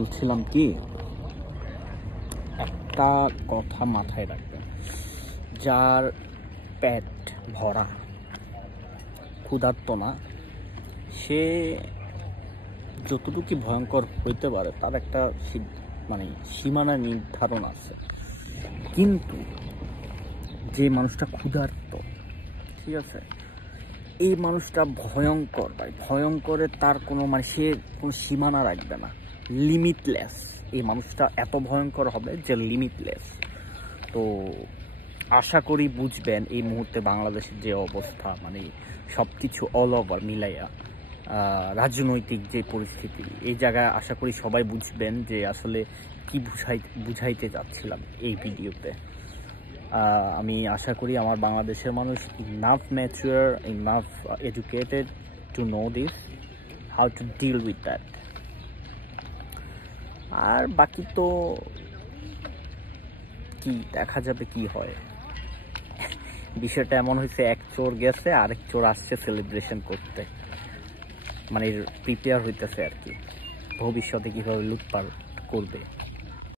বলছিলাম কি, একটা কথা মাথায় রাখবেন, যার পেট ভরা, ক্ষুধার্ত না, সে যতটুকু ভয়ঙ্কর হইতে পারে তার একটা সীমানা নির্ধারণ আছে। কিন্তু যে মানুষটা ক্ষুধার্ত, ঠিক আছে, এই মানুষটা ভয়ঙ্কর ভাই, ভয়ঙ্করের তার কোনো সে কোনো সীমানা রাখবে না, লিমিটলেস। এই মানুষটা এত ভয়ঙ্কর হবে যে লিমিটলেস। তো আশা করি বুঝবেন এই মুহূর্তে বাংলাদেশের যে অবস্থা, সব কিছু অল ওভার মিলাইয়া রাজনৈতিক যে পরিস্থিতি, এই জায়গায় আশা করি সবাই বুঝবেন যে আসলে কি বুঝাইতে যাচ্ছিলাম এই ভিডিওতে। আমি আশা করি আমার বাংলাদেশের মানুষ enough mature, enough educated to know this, how to deal with that. আর বাকি তো কি দেখা যাবে কি হয়। বিষয়টা এমন হয়েছে, এক চোর গেছে, আরেক চোর আসছে সেলিব্রেশন করতে, প্রিপেয়ার হইতেছে আর কি, ভবিষ্যতে কিভাবে লুটপাট করবে।